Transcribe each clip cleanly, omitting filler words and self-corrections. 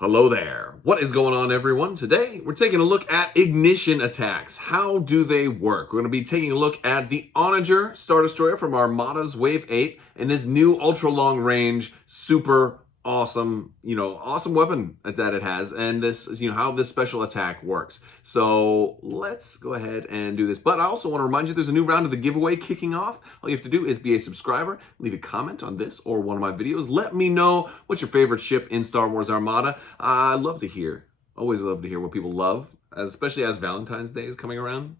Hello there. What is going on, everyone? Today, we're taking a look at ignition attacks. How do they work? We're going to be taking a look at the Onager Star Destroyer from Armada's Wave 8 and this new ultra long range, super awesome, awesome weapon that it has, and this, how this special attack works. So let's go ahead and do this. But I also want to remind you there's a new round of the giveaway kicking off. All you have to do is be a subscriber, leave a comment on this or one of my videos. Let me know what's your favorite ship in Star Wars Armada. I love to hear, always love to hear what people love, especially as Valentine's Day is coming around.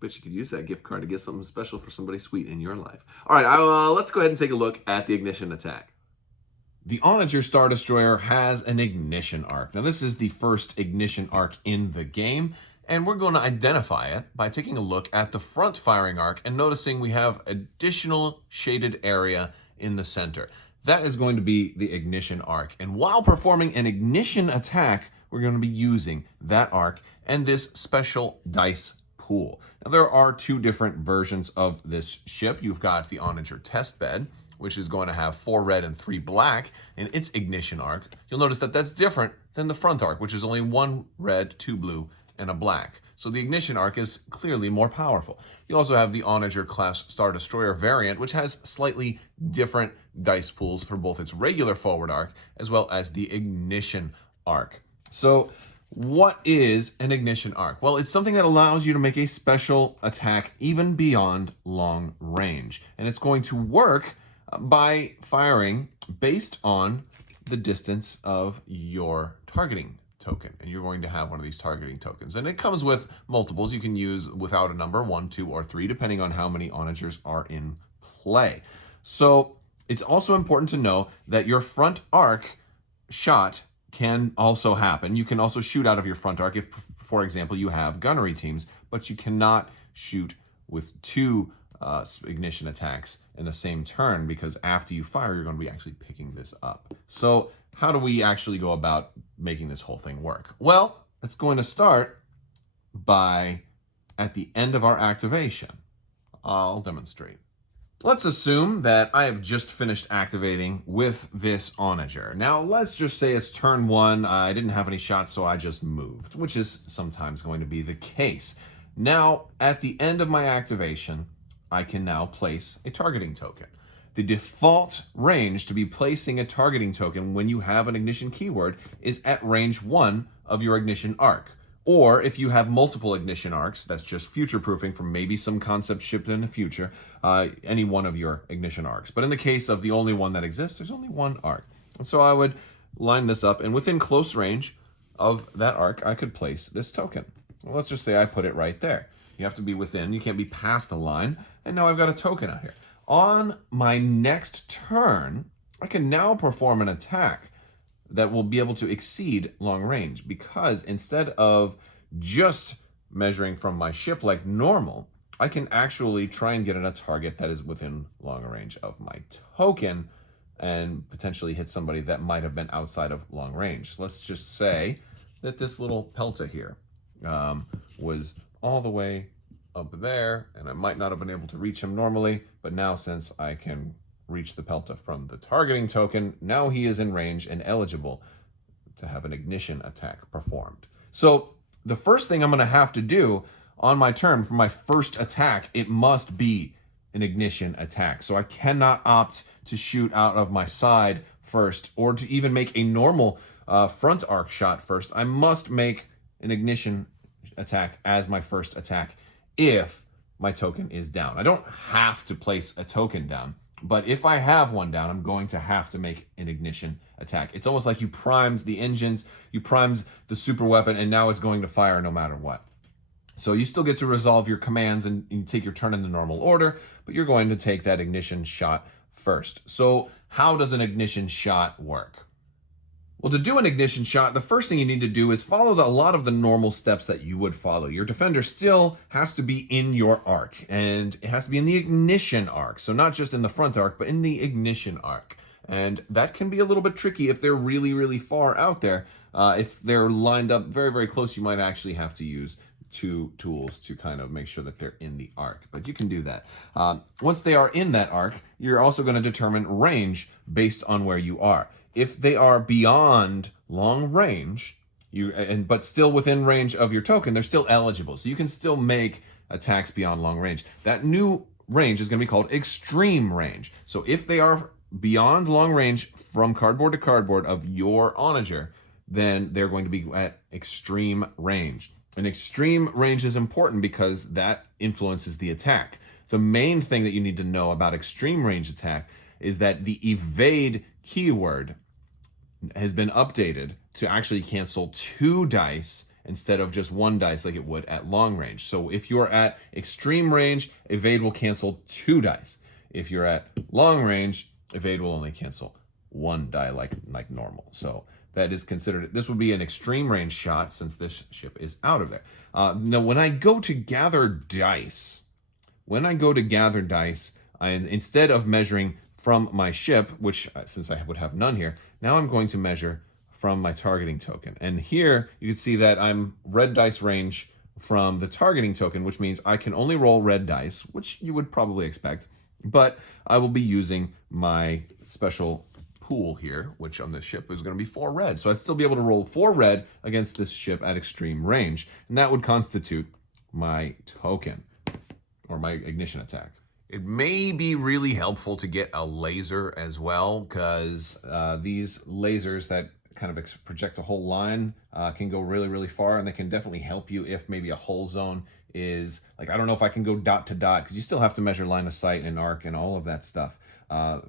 Bet you could use that gift card to get something special for somebody sweet in your life. All right, let's go ahead and take a look at the ignition attack. The Onager Star Destroyer has an ignition arc. Now, this is the first ignition arc in the game, and we're going to identify it by taking a look at the front firing arc and noticing we have additional shaded area in the center. That is going to be the ignition arc, and while performing an ignition attack, we're going to be using that arc and this special dice pool. Now, there are two different versions of this ship. You've got the Onager test bed, which is going to have 4 red and 3 black in its ignition arc. You'll notice that that's different than the front arc, which is only 1 red, 2 blue, and a black. So the ignition arc is clearly more powerful. You also have the Onager class Star Destroyer variant, which has slightly different dice pools for both its regular forward arc as well as the ignition arc. So what is an ignition arc? Well, it's something that allows you to make a special attack even beyond long range. And it's going to work by firing based on the distance of your targeting token. And you're going to have one of these targeting tokens. And it comes with multiples you can use without a number, 1, 2, or 3, depending on how many Onagers are in play. So it's also important to know that your front arc shot can also happen. You can also shoot out of your front arc if, for example, you have gunnery teams, but you cannot shoot with 2 ignition attacks in the same turn, because after you fire, you're going to be actually picking this up. So how do we actually go about making this whole thing work? Well, it's going to start by at the end of our activation. I'll demonstrate. Let's assume that I have just finished activating with this Onager. Now, let's just say it's turn 1. I didn't have any shots, so I just moved, which is sometimes going to be the case. Now, at the end of my activation, I can now place a targeting token. The default range to be placing a targeting token when you have an ignition keyword is at range 1 of your ignition arc. Or if you have multiple ignition arcs, that's just future proofing for maybe some concept shipped in the future, any one of your ignition arcs. But in the case of the only one that exists, there's only one arc. And so I would line this up, and within close range of that arc, I could place this token. Well, let's just say I put it right there. You have to be within, you can't be past the line, and now I've got a token out here. On my next turn, I can now perform an attack that will be able to exceed long range, because instead of just measuring from my ship like normal, I can actually try and get at a target that is within long range of my token and potentially hit somebody that might have been outside of long range. So let's just say that this little Pelta here was all the way up there, and I might not have been able to reach him normally, but now since I can reach the Pelta from the targeting token, now he is in range and eligible to have an ignition attack performed. So the first thing I'm going to have to do on my turn for my first attack, it must be an ignition attack. So I cannot opt to shoot out of my side first, or to even make a normal front arc shot first. I must make an ignition attack as my first attack if my token is down. I don't have to place a token down, but if I have one down, I'm going to have to make an ignition attack. It's almost like you primed the engines, you primed the super weapon, and now it's going to fire no matter what. So you still get to resolve your commands and you take your turn in the normal order, but you're going to take that ignition shot first. So how does an ignition shot work? Well, to do an ignition shot, the first thing you need to do is follow a lot of the normal steps that you would follow. Your defender still has to be in your arc, and it has to be in the ignition arc. So not just in the front arc, but in the ignition arc. And that can be a little bit tricky if they're really, really far out there. If they're lined up very, very close, you might actually have to use 2 tools to kind of make sure that they're in the arc, but you can do that. Once they are in that arc, you're also going to determine range based on where you are. if they are beyond long range, but still within range of your token, they're still eligible. So you can still make attacks beyond long range. That new range is going to be called extreme range. So if they are beyond long range from cardboard to cardboard of your onager, then they're going to be at extreme range. And extreme range is important because that influences the attack. The main thing that you need to know about extreme range attack is that the evade keyword has been updated to actually cancel 2 dice instead of just 1 dice like it would at long range. So if you're at extreme range, evade will cancel 2 dice. If you're at long range, evade will only cancel 1 die like normal. So that is considered, this would be an extreme range shot since this ship is out of there. Now, when I go to gather dice, instead of measuring from my ship, which since I would have none here, now I'm going to measure from my targeting token. And here you can see that I'm red dice range from the targeting token, which means I can only roll red dice, which you would probably expect, but I will be using my special pool here, which on this ship is going to be 4 red. So I'd still be able to roll 4 red against this ship at extreme range, and that would constitute my token or my ignition attack. It may be really helpful to get a laser as well, because these lasers that kind of project a whole line can go really, really far, and they can definitely help you if maybe a hull zone is, like, I don't know if I can go dot to dot, because you still have to measure line of sight and arc and all of that stuff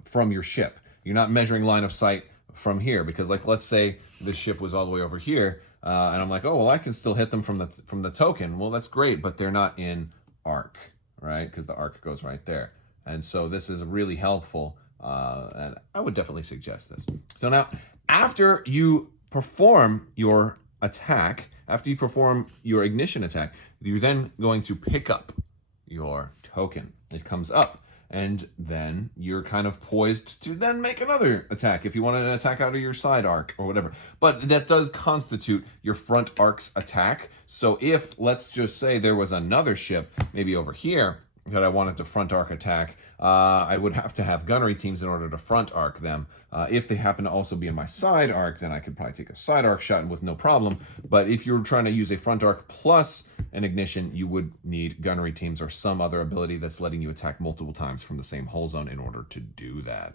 from your ship. You're not measuring line of sight from here, because, like, let's say this ship was all the way over here, and I'm like, oh, well, I can still hit them from the token. Well, that's great, but they're not in arc, right? Because the arc goes right there. And so this is really helpful, and I would definitely suggest this. So now, after you perform your attack, after you perform your ignition attack, you're then going to pick up your token. It comes up, and then you're kind of poised to then make another attack if you want to attack out of your side arc or whatever. But that does constitute your front arc's attack. So if, let's just say there was another ship, maybe over here, that I wanted to front arc attack, I would have to have gunnery teams in order to front arc them. If they happen to also be in my side arc, then I could probably take a side arc shot with no problem. But if you're trying to use a front arc plus an ignition, you would need gunnery teams or some other ability that's letting you attack multiple times from the same hull zone in order to do that.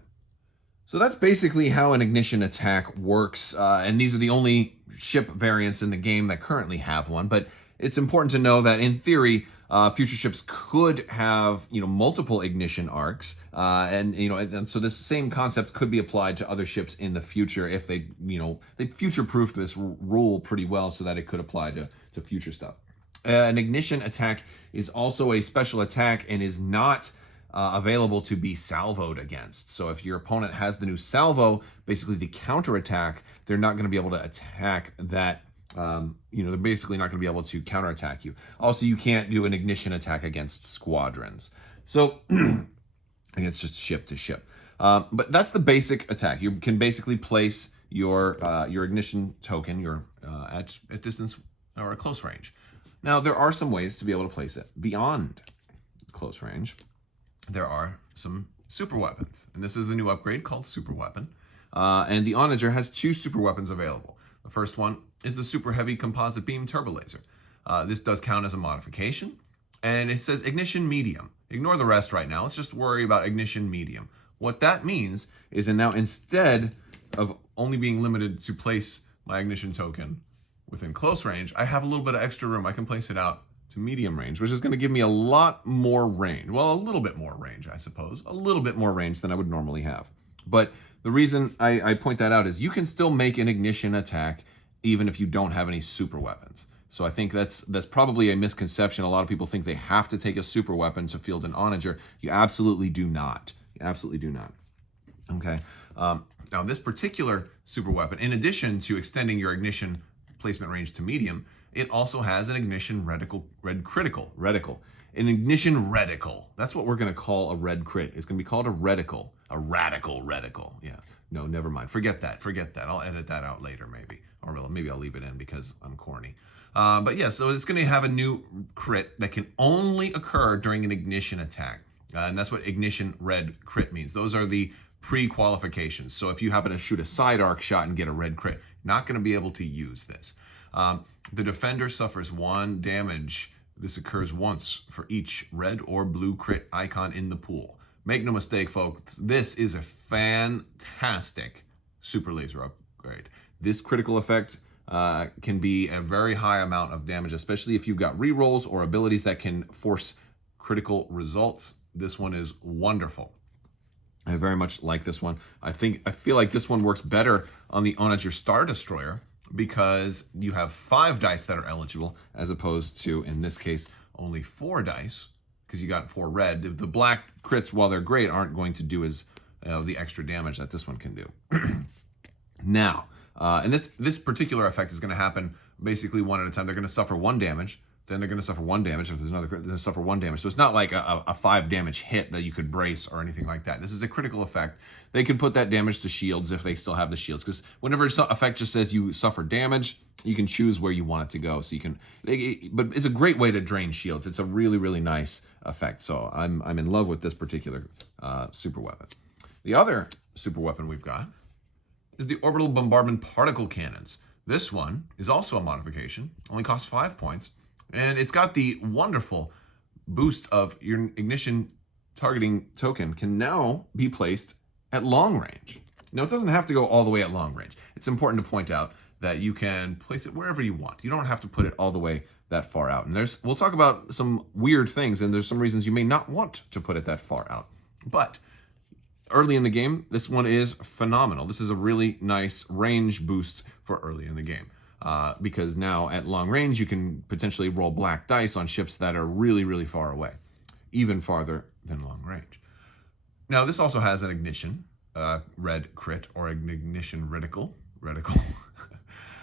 So that's basically how an ignition attack works, and these are the only ship variants in the game that currently have one. But it's important to know that in theory, future ships could have, multiple ignition arcs, and so this same concept could be applied to other ships in the future if they future-proofed this rule pretty well so that it could apply to future stuff. An ignition attack is also a special attack and is not available to be salvoed against. So if your opponent has the new salvo, basically the counterattack, they're not going to be able to attack that. They're basically not going to be able to counterattack you. Also, you can't do an ignition attack against squadrons. So it's just ship to ship. But that's the basic attack. You can basically place your ignition token at distance or a close range. Now, there are some ways to be able to place it beyond close range. There are some super weapons, and this is the new upgrade called super weapon. And the Onager has 2 super weapons available. The first one is the super heavy composite beam turbo laser. This does count as a modification, and it says ignition medium. Ignore the rest right now. Let's just worry about ignition medium. What that means is that now instead of only being limited to place my ignition token within close range, I have a little bit of extra room. I can place it out to medium range, which is going to give me a lot more range. Well, a little bit more range, I suppose. A little bit more range than I would normally have. But the reason I point that out is you can still make an ignition attack even if you don't have any super weapons. So I think that's probably a misconception. A lot of people think they have to take a super weapon to field an onager. You absolutely do not. You absolutely do not. Okay. Now this particular super weapon, in addition to extending your ignition placement range to medium, it also has an ignition reticle. An ignition reticle. That's what we're going to call a red crit. It's going to be called a reticle. A radical reticle. Yeah. No, never mind. Forget that. I'll edit that out later maybe. Or maybe I'll leave it in because I'm corny. But yeah, so it's going to have a new crit that can only occur during an ignition attack. And that's what ignition red crit means. Those are the pre-qualifications. So if you happen to shoot a side arc shot and get a red crit, not going to be able to use this. The defender suffers 1 damage. This occurs once for each red or blue crit icon in the pool. Make no mistake, folks, this is a fantastic super laser upgrade. This critical effect can be a very high amount of damage, especially if you've got rerolls or abilities that can force critical results. This one is wonderful. I very much like this one. I feel like this one works better on the Onager Star Destroyer because you have 5 dice that are eligible, as opposed to, in this case, only 4 dice, because you got 4 red. The black crits, while they're great, aren't going to do as the extra damage that this one can do. Now, and this particular effect is going to happen basically one at a time. They're going to suffer 1 damage, then they're going to suffer 1 damage. If there's another crit, they're going to suffer 1 damage. So it's not like a 5 damage hit that you could brace or anything like that. This is a critical effect. They can put that damage to shields if they still have the shields, because whenever an effect just says you suffer damage, you can choose where you want it to go. So you can, but it's a great way to drain shields. It's a really, really nice effect. So I'm in love with this particular super weapon. The other super weapon we've got is the Orbital Bombardment Particle Cannons. This one is also a modification, only costs 5 points, and it's got the wonderful boost of your ignition targeting token can now be placed at long range. Now, it doesn't have to go all the way at long range. It's important to point out that you can place it wherever you want. You don't have to put it all the way that far out. And we'll talk about some weird things, and there's some reasons you may not want to put it that far out. But early in the game, this one is phenomenal. This is a really nice range boost for early in the game. Because now at long range, you can potentially roll black dice on ships that are really, really far away, even farther than long range. Now, this also has an ignition, red crit, or an ignition reticle.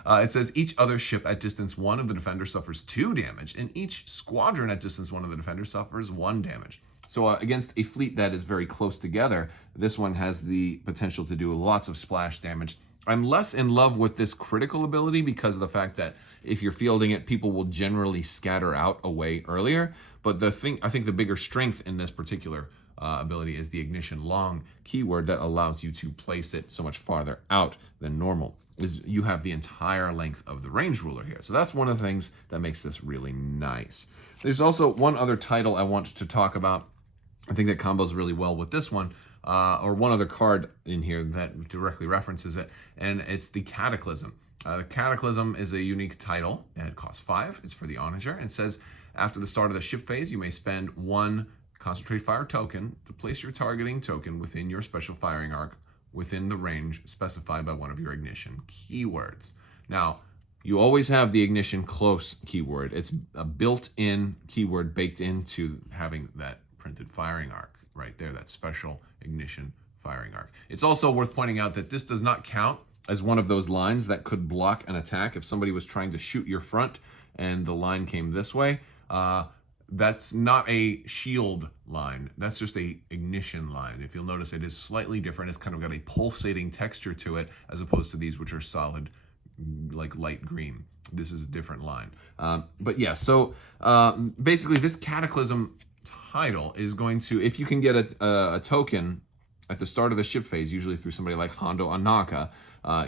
It says each other ship at distance 1 of the defender suffers 2 damage, and each squadron at distance 1 of the defender suffers 1 damage. So against a fleet that is very close together, this one has the potential to do lots of splash damage. I'm less in love with this critical ability because of the fact that if you're fielding it, people will generally scatter out away earlier. But I think the bigger strength in this particular ability is the ignition long keyword that allows you to place it so much farther out than normal. You have the entire length of the range ruler here. So that's one of the things that makes this really nice. There's also one other title I want to talk about. I think that combos really well with this one. Or one other card in here that directly references it, and it's the Cataclysm. The Cataclysm is a unique title, and it costs 5. It's for the Onager. It says, after the start of the ship phase, you may spend 1 Concentrate Fire token to place your targeting token within your special firing arc within the range specified by one of your ignition keywords. Now, you always have the ignition close keyword. It's a built-in keyword baked into having that printed firing arc right there, that special ignition firing arc. It's also worth pointing out that this does not count as one of those lines that could block an attack. If somebody was trying to shoot your front and the line came this way, that's not a shield line. That's just a ignition line. If you'll notice, it is slightly different. It's kind of got a pulsating texture to it, as opposed to these, which are solid, like light green. This is a different line. But yeah, so basically this Cataclysm title is going to, if you can get a token at the start of the ship phase, usually through somebody like Hondo Anaka,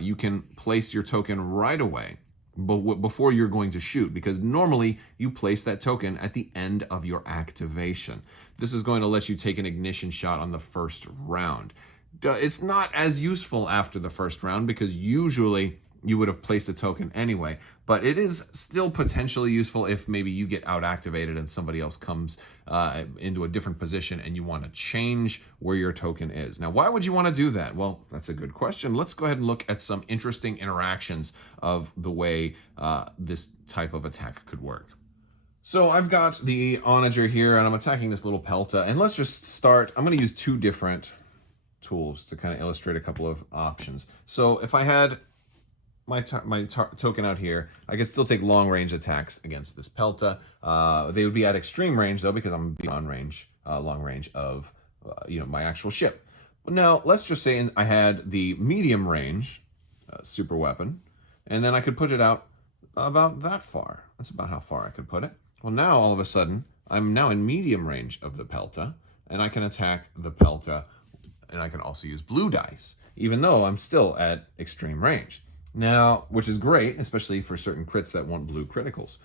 you can place your token right away before you're going to shoot, because normally you place that token at the end of your activation. This is going to let you take an ignition shot on the first round. It's not as useful after the first round because usually you would have placed a token anyway, but it is still potentially useful if maybe you get out activated and somebody else comes into a different position and you want to change where your token is. Now, why would you want to do that? Well, that's a good question. Let's go ahead and look at some interesting interactions of the way this type of attack could work. So I've got the Onager here and I'm attacking this little Pelta, and let's just start. I'm going to use 2 different tools to kind of illustrate a couple of options. So if I had my token out here, I could still take long range attacks against this Pelta. They would be at extreme range though, because I'm beyond range, long range of my actual ship. But now let's just say I had the medium range super weapon, and then I could put it out about that far. That's about how far I could put it. Well, now all of a sudden I'm now in medium range of the Pelta, and I can attack the Pelta and I can also use blue dice, even though I'm still at extreme range. Now, which is great, especially for certain crits that want blue criticals.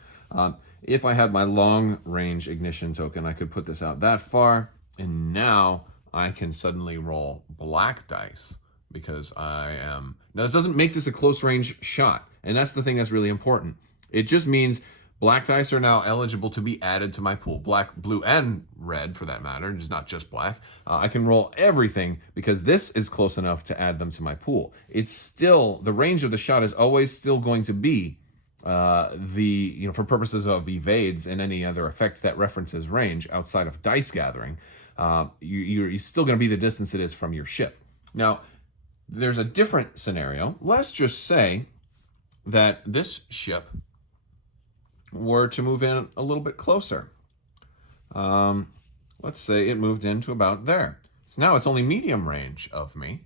If I had my long range ignition token, I could put this out that far, and now I can suddenly roll black dice because I am... Now, this doesn't make this a close range shot, and that's the thing that's really important. It just means black dice are now eligible to be added to my pool. Black, blue, and red, for that matter. It's not just black. I can roll everything because this is close enough to add them to my pool. It's still... The range of the shot is always still going to be for purposes of evades and any other effect that references range outside of dice gathering, you're still going to be the distance it is from your ship. Now, there's a different scenario. Let's just say that this ship were to move in a little bit closer. Let's say it moved into about there. So now it's only medium range of me,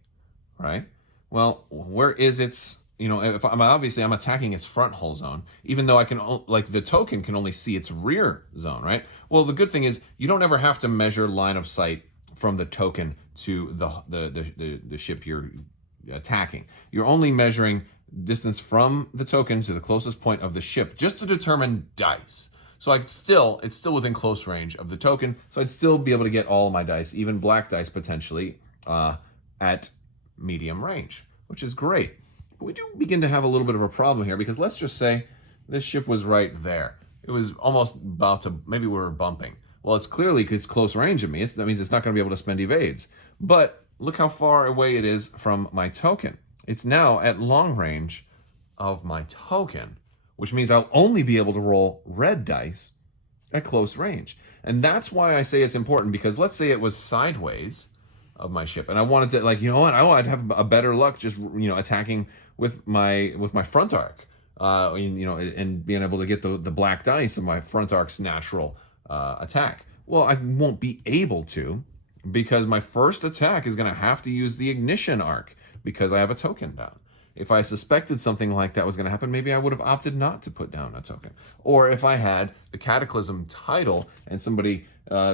right? Well, where is its... if I'm attacking its front hull zone, even though I can, the token can only see its rear zone, right? Well, the good thing is you don't ever have to measure line of sight from the token to the ship you're attacking. You're only measuring distance from the token to the closest point of the ship just to determine dice. So it's still within close range of the token, so I'd still be able to get all of my dice, even black dice potentially, at medium range, which is great. We do begin to have a little bit of a problem here because let's just say this ship was right there. It was almost about to, maybe we were bumping. Well, it's close range of me. That means it's not going to be able to spend evades. But look how far away it is from my token. It's now at long range of my token, which means I'll only be able to roll red dice at close range. And that's why I say it's important, because let's say it was sideways of my ship and I wanted to, I'd have a better luck just, attacking with my front arc, and being able to get the black dice of my front arc's natural attack. Well, I won't be able to, because my first attack is going to have to use the ignition arc because I have a token down. If I suspected something like that was going to happen, maybe I would have opted not to put down a token. Or if I had the Cataclysm title and somebody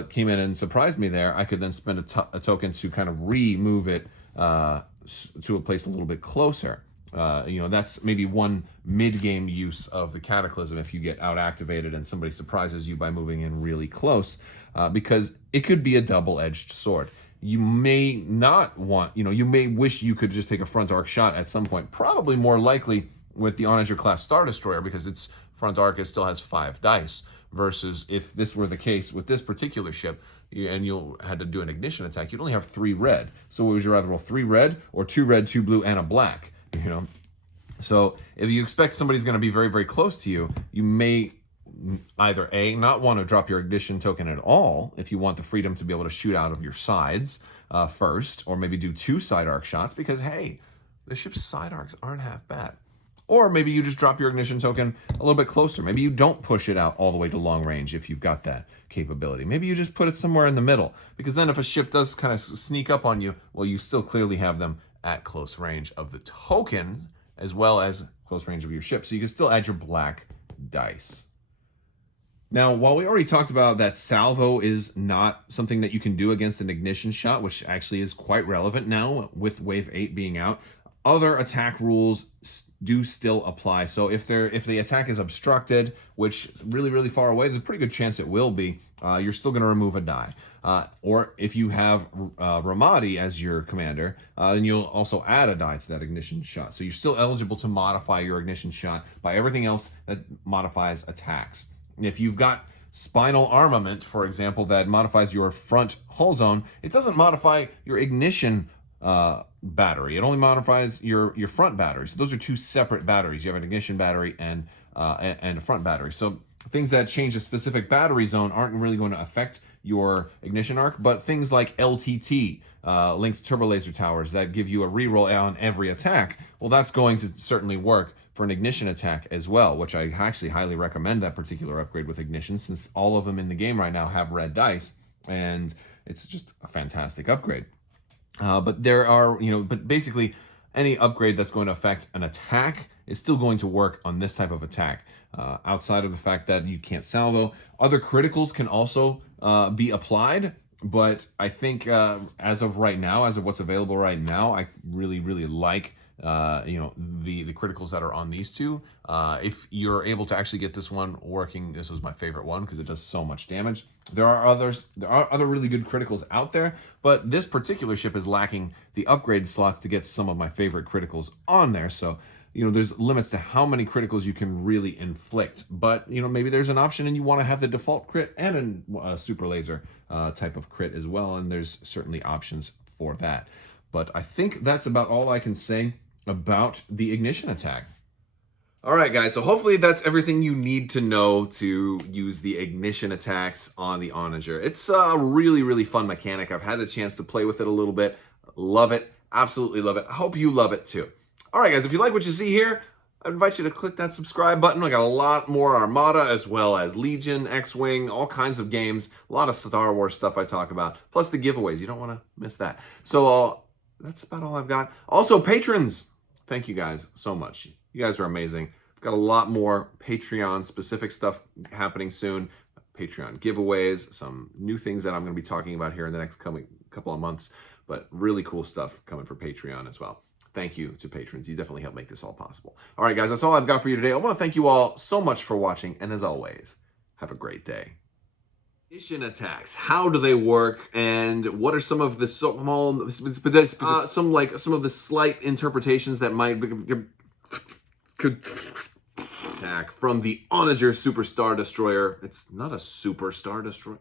came in and surprised me there, I could then spend a token to kind of remove it to a place a little bit closer. That's maybe one mid-game use of the Cataclysm if you get out-activated and somebody surprises you by moving in really close, because it could be a double-edged sword. You may not want, you may wish you could just take a front arc shot at some point, probably more likely with the Onager class Star Destroyer because its front arc still has 5 dice, versus if this were the case with this particular ship and you had to do an ignition attack, you'd only have 3 red. So would you rather roll 3 red or 2 red, 2 blue, and a black? So if you expect somebody's going to be very, very close to you, you may either A, not want to drop your ignition token at all if you want the freedom to be able to shoot out of your sides first, or maybe do 2 side arc shots because, hey, the ship's side arcs aren't half bad. Or maybe you just drop your ignition token a little bit closer. Maybe you don't push it out all the way to long range if you've got that capability. Maybe you just put it somewhere in the middle, because then if a ship does kind of sneak up on you, well, you still clearly have them at close range of the token as well as close range of your ship. So you can still add your black dice. Now, while we already talked about that salvo is not something that you can do against an ignition shot, which actually is quite relevant now with Wave 8 being out, other attack rules do still apply. So if the attack is obstructed, which really, really far away, there's a pretty good chance it will be, you're still going to remove a die. Or if you have Ramadi as your commander, then you'll also add a die to that ignition shot. So you're still eligible to modify your ignition shot by everything else that modifies attacks. If you've got spinal armament, for example, that modifies your front hull zone, it doesn't modify your ignition battery. It only modifies your front battery. So those are 2 separate batteries. You have an ignition battery and a front battery. So things that change a specific battery zone aren't really going to affect your ignition arc, but things like LTT, linked turbo laser towers, that give you a reroll on every attack, well, that's going to certainly work for an ignition attack as well, which I actually highly recommend that particular upgrade with ignition, since all of them in the game right now have red dice, and it's just a fantastic upgrade. But there are, but basically any upgrade that's going to affect an attack is still going to work on this type of attack. Outside of the fact that you can't salvo, other criticals can also be applied But I think as of right now, as of what's available right now, I really, really like the criticals that are on these two. If you're able to actually get this one working, this was my favorite one because it does so much damage. There are other really good criticals out there, but this particular ship is lacking the upgrade slots to get some of my favorite criticals on there. So there's limits to how many criticals you can really inflict. But maybe there's an option and you want to have the default crit and a super laser type of crit as well, and there's certainly options for that. But I think that's about all I can say about the ignition attack. All right, guys, so hopefully that's everything you need to know to use the ignition attacks on the Onager. It's a really, really fun mechanic. I've had the chance to play with it a little bit. Love it. Absolutely love it. I hope you love it too. All right, guys, if you like what you see here, I invite you to click that subscribe button. I got a lot more Armada as well as Legion, X-Wing, all kinds of games, a lot of Star Wars stuff I talk about, plus the giveaways. You don't want to miss that. So that's about all I've got. Also, patrons, thank you guys so much. You guys are amazing. I've got a lot more Patreon-specific stuff happening soon. Patreon giveaways, some new things that I'm going to be talking about here in the next couple of months, but really cool stuff coming for Patreon as well. Thank you to patrons. You definitely help make this all possible. All right, guys, that's all I've got for you today. I want to thank you all so much for watching, and as always, have a great day. Ignition attacks. How do they work, and what are some of the some of the slight interpretations that might could attack from the Onager Super Star Destroyer? It's not a Super Star Destroyer.